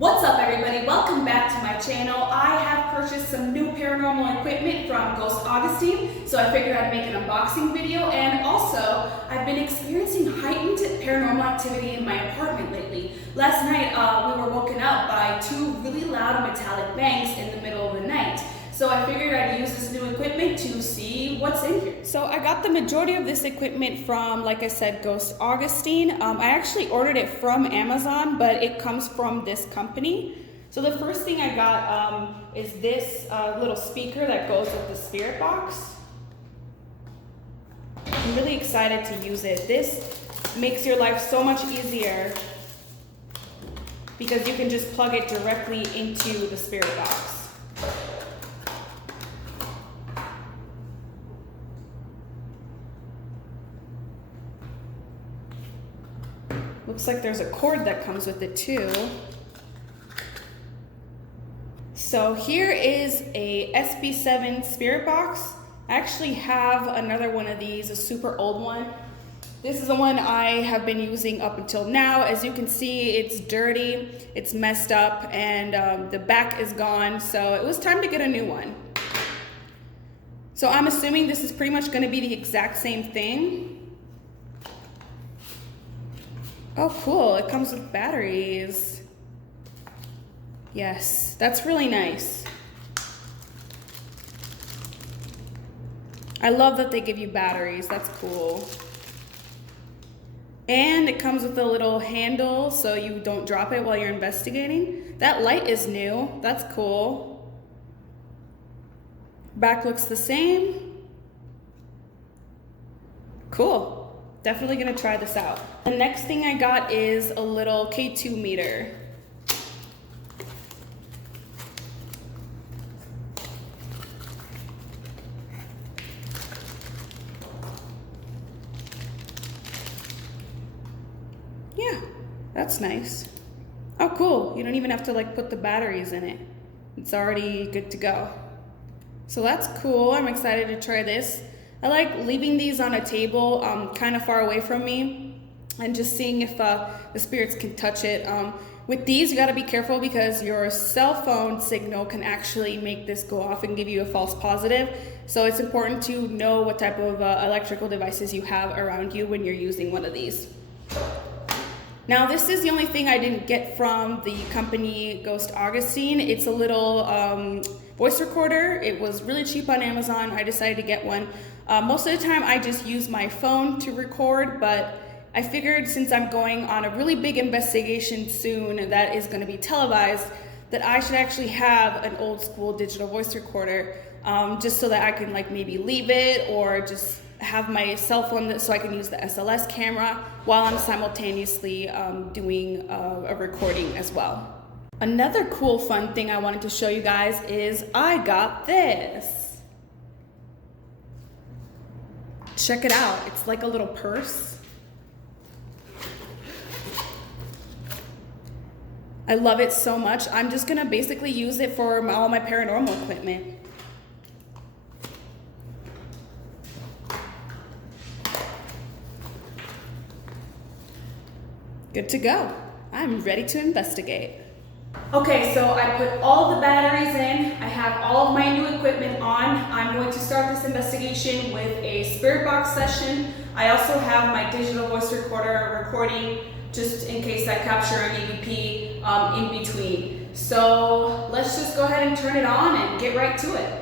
What's up everybody, welcome back to my channel. I have purchased some new paranormal equipment from Ghost Augustine, so I figured I'd make an unboxing video, and also I've been experiencing heightened paranormal activity in my apartment lately. Last night we were woken up by two really loud metallic bangs in the middle of the night. So I figured I'd use this new equipment to see what's in here. So I got the majority of this equipment from, like I said, Ghost Augustine. I actually ordered it from Amazon, but it comes from this company. So the first thing I got is this little speaker that goes with the spirit box. I'm really excited to use it. This makes your life so much easier because you can just plug it directly into the spirit box. Looks like there's a cord that comes with it too. So here is a SB7 spirit box. I actually have another one of these, a super old one. This is the one I have been using up until now. As you can see, it's dirty, it's messed up, and the back is gone. So it was time to get a new one. So I'm assuming this is pretty much going to be the exact same thing. Oh, cool. It comes with batteries. Yes, that's really nice. I love that they give you batteries. That's cool. And it comes with a little handle so you don't drop it while you're investigating. That light is new. That's cool. Back looks the same. Cool. Definitely gonna try this out. The next thing I got is a little K2 meter. Yeah, that's nice. Oh, cool. You don't even have to like put the batteries in it. It's already good to go. So that's cool. I'm excited to try this. I like leaving these on a table kind of far away from me and just seeing if the spirits can touch it. With these, you gotta be careful because your cell phone signal can actually make this go off and give you a false positive. So it's important to know what type of electrical devices you have around you when you're using one of these. Now this is the only thing I didn't get from the company Ghost Augustine. It's a little voice recorder. It was really cheap on Amazon. I decided to get one. Most of the time I just use my phone to record, but I figured since I'm going on a really big investigation soon that is going to be televised, that I should actually have an old school digital voice recorder, just so that I can like maybe leave it or just have my cell phone so I can use the SLS camera while I'm simultaneously doing a recording as well. Another cool fun thing I wanted to show you guys is I got this. Check it out. It's like a little purse. I love it so much. I'm just gonna basically use it for all my paranormal equipment. Good to go. I'm ready to investigate. Okay, so I put all the batteries in. I have all of my new equipment on. I'm going to start this investigation with a spirit box session. I also have my digital voice recorder recording just in case I capture an EVP in between. So let's just go ahead and turn it on and get right to it.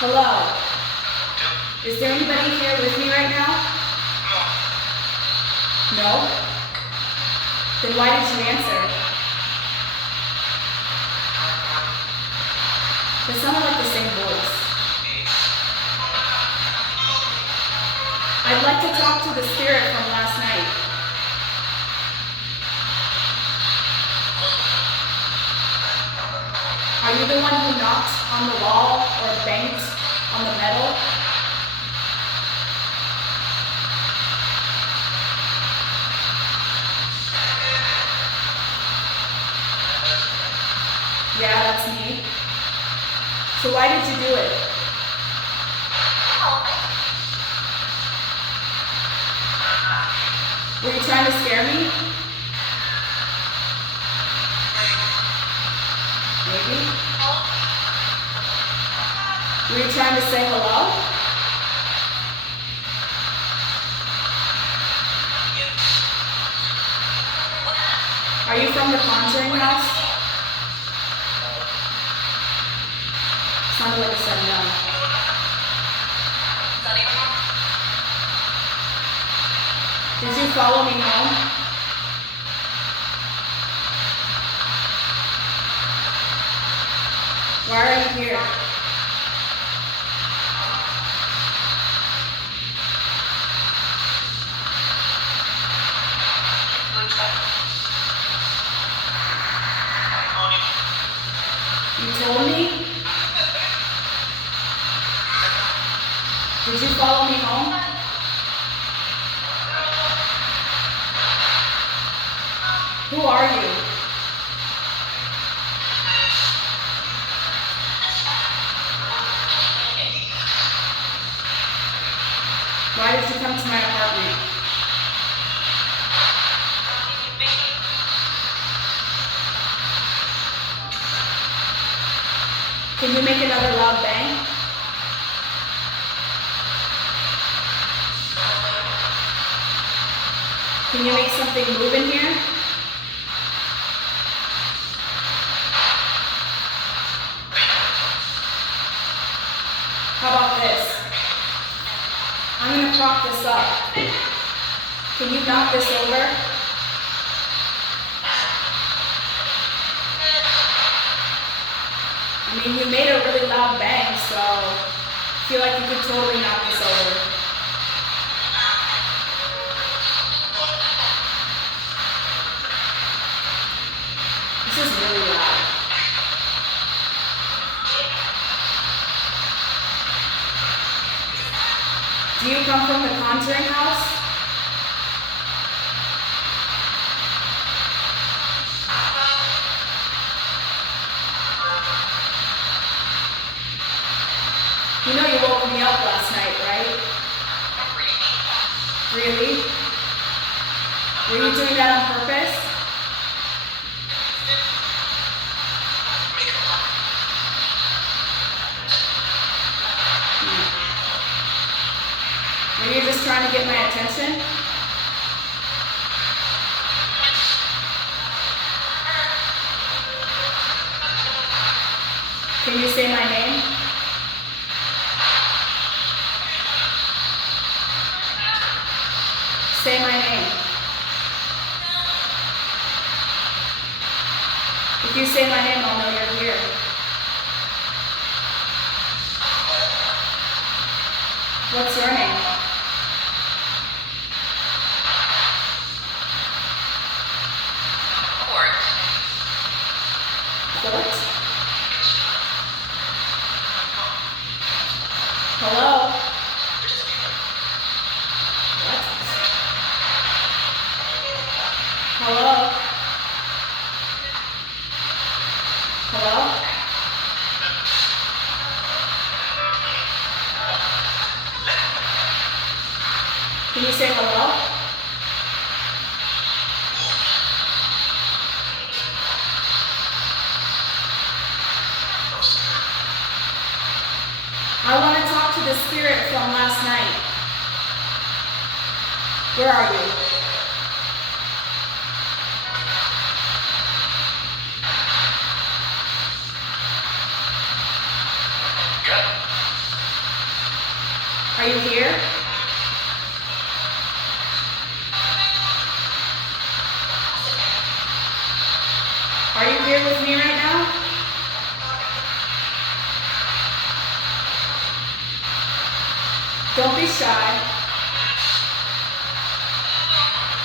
Hello. Is there anybody here with me right now? No? Then why did you answer? They sounded like the same voice. I'd like to talk to the spirit from last night. Are you the one who knocked on the wall or banged on the metal? Yeah, that's me. So why did you do it? Were you trying to scare me? Maybe? Were you trying to say hello? Are you from the Conjuring house? Sounded like a said no. Did you follow me home? Why are you here? You told me? Did you follow me home? Who are you? Why did you come to my apartment? Can you make another loud bang? Can you make something move in here? How about this? I'm going to prop this up. Can you knock this over? I mean, you made a really loud bang, so I feel like you could totally knock this over. This is really loud. Do you come from the Conjuring house? You know you woke me up last night, right? Really? Were you doing that on purpose? Were you just trying to get my attention? Can you say my name? Say my name. If you say my name, I'll know you're here. What's your name? Court. Hello? What? Hello? Hello? Can you say hello? I want to talk to the spirit from last night. Where are you? Are you here? Are you here with me right now? Don't be shy.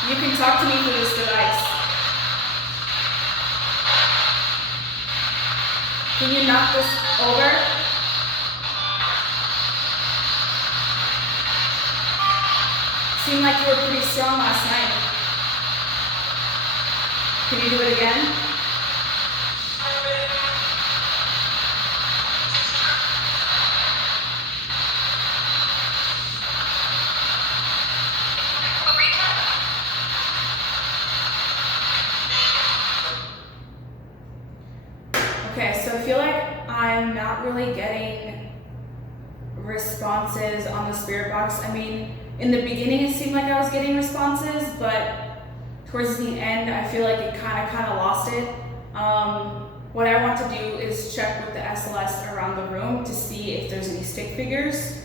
You can talk to me through this device. Can you knock this over? Seemed like you were pretty strong last night. Can you do it again? really getting responses on the spirit box. I mean, in the beginning it seemed like I was getting responses, but towards the end I feel like it kind of lost it. What I want to do is check with the SLS around the room to see if there's any stick figures.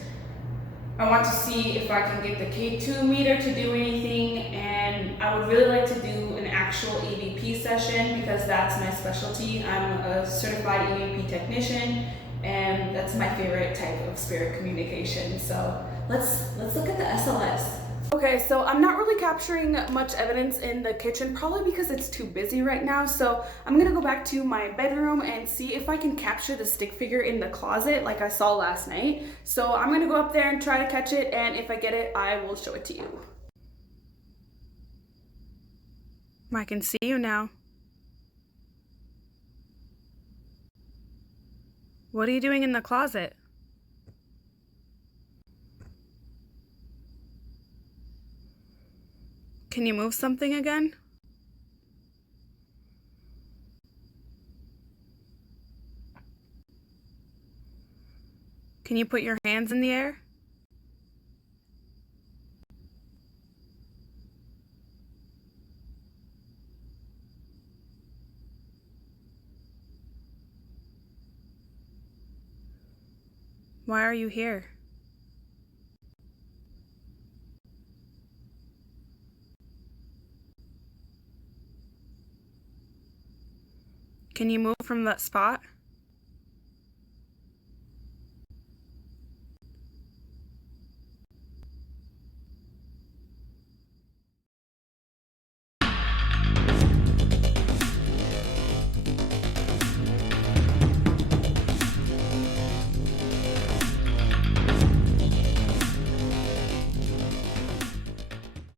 I want to see if I can get the K2 meter to do anything, and I would really like to do an actual EVP session because that's my specialty. I'm a certified EVP technician, and that's my favorite type of spirit communication. So let's look at the SLS. Okay, so I'm not really capturing much evidence in the kitchen, probably because it's too busy right now. So I'm gonna go back to my bedroom and see if I can capture the stick figure in the closet like I saw last night. So I'm gonna go up there and try to catch it, and if I get it, I will show it to you. I can see you now. What are you doing in the closet? Can you move something again? Can you put your hands in the air? Why are you here? Can you move from that spot?